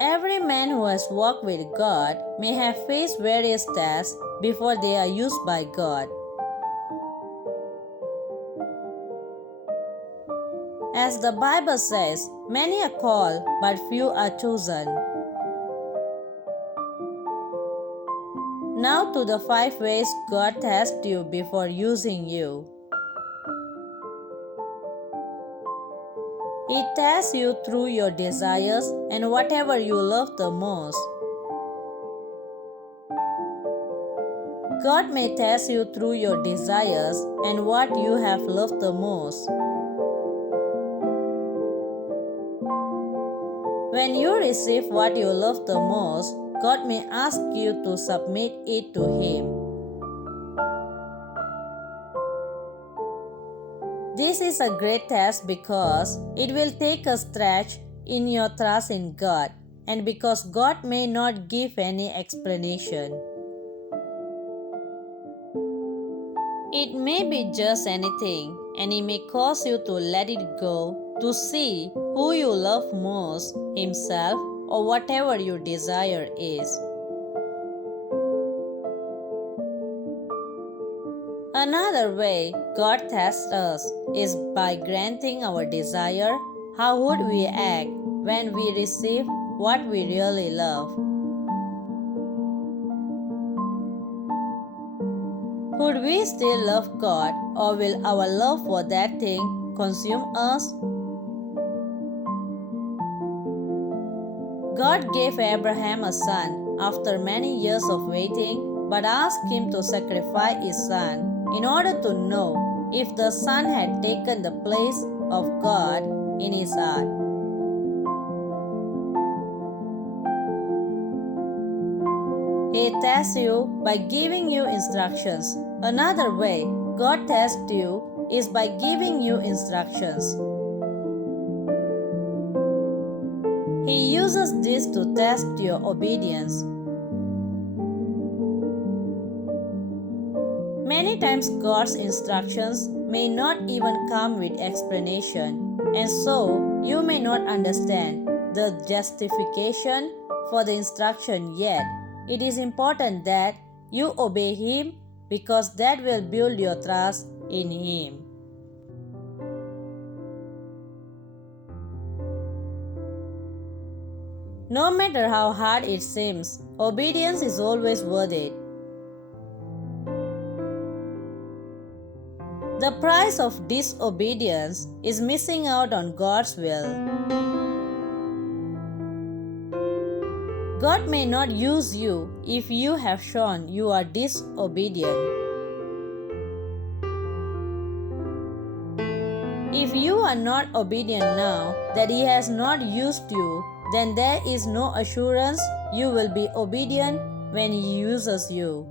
Every man who has walked with God may have faced various tests before they are used by God. As the Bible says, many are called, but few are chosen. Now to the 5 ways God tests you before using you. He tests you through your desires and whatever you love the most. God may test you through your desires and what you have loved the most. When you receive what you love the most, God may ask you to submit it to Him. This is a great test because it will take a stretch in your trust in God and because God may not give any explanation. It may be just anything and it may cause you to let it go to see who you love most, Himself or whatever your desire is. Another way God tests us is by granting our desire. How would we act when we receive what we really love? Would we still love God, or will our love for that thing consume us? God gave Abraham a son after many years of waiting, but asked him to sacrifice his son in order to know if the son had taken the place of God in his heart. He tests you by giving you instructions. Another way God tests you is by giving you instructions. He uses this to test your obedience. Many times God's instructions may not even come with explanation, and so you may not understand the justification for the instruction yet. It is important that you obey Him because that will build your trust in Him. No matter how hard it seems, obedience is always worth it. The price of disobedience is missing out on God's will. God may not use you if you have shown you are disobedient. If you are not obedient now that He has not used you, then there is no assurance you will be obedient when He uses you.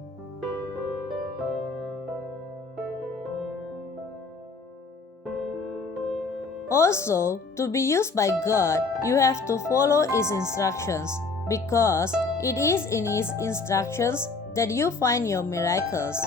Also, to be used by God, you have to follow His instructions because it is in His instructions that you find your miracles.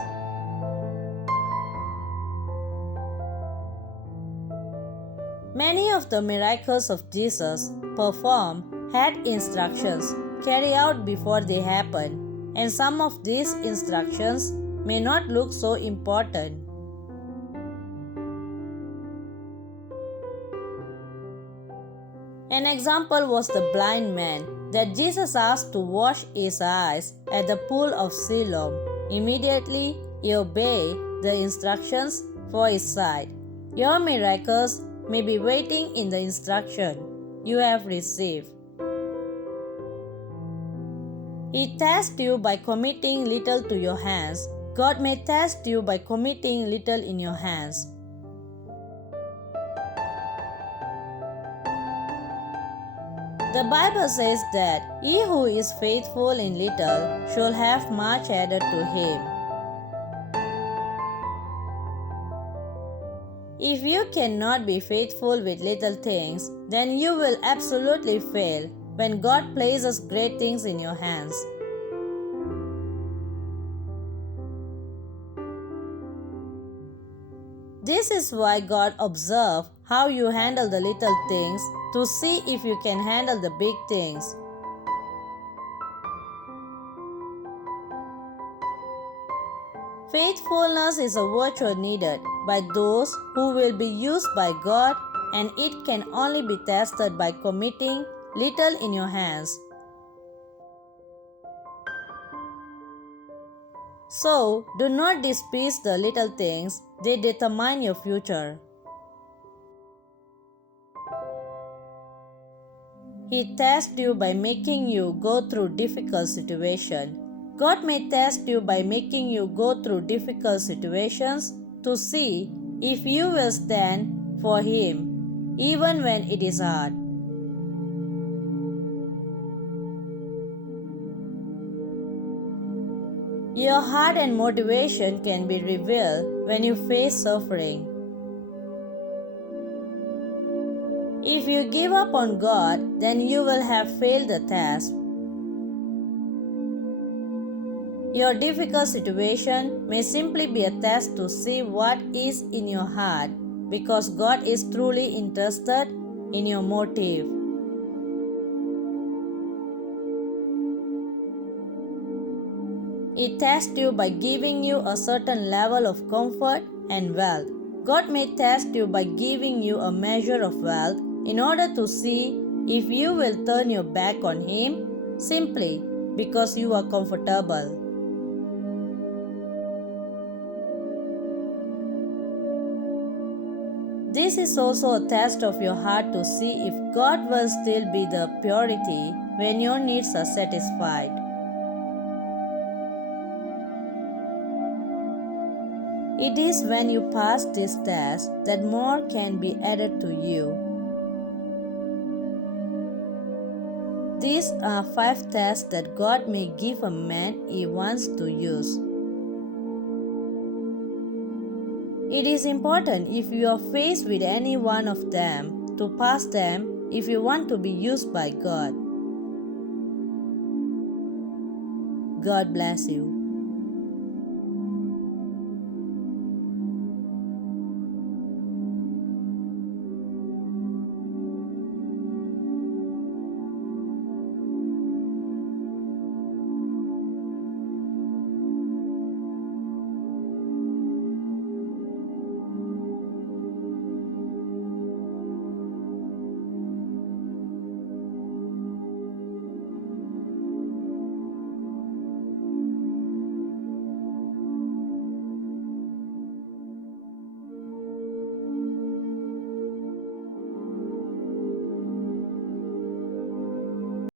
Many of the miracles of Jesus performed had instructions carried out before they happened, and some of these instructions may not look so important. An example was the blind man that Jesus asked to wash his eyes at the pool of Siloam. Immediately, he obeyed the instructions for his sight. Your miracles may be waiting in the instruction you have received. He tests you by committing little to your hands. God may test you by committing little in your hands. The Bible says that he who is faithful in little shall have much added to him. If you cannot be faithful with little things, then you will absolutely fail when God places great things in your hands. This is why God observes how you handle the little things to see if you can handle the big things. Faithfulness is a virtue needed by those who will be used by God, and it can only be tested by committing little in your hands. So, do not despise the little things, they determine your future. He tests you by making you go through difficult situations. God may test you by making you go through difficult situations to see if you will stand for Him, even when it is hard. Your heart and motivation can be revealed when you face suffering. If you give up on God, then you will have failed the task. Your difficult situation may simply be a test to see what is in your heart, because God is truly interested in your motive. It tests you by giving you a certain level of comfort and wealth. God may test you by giving you a measure of wealth in order to see if you will turn your back on Him simply because you are comfortable. This is also a test of your heart to see if God will still be the priority when your needs are satisfied. It is when you pass this test that more can be added to you. These are 5 tests that God may give a man He wants to use. It is important, if you are faced with any one of them, to pass them if you want to be used by God. God bless you.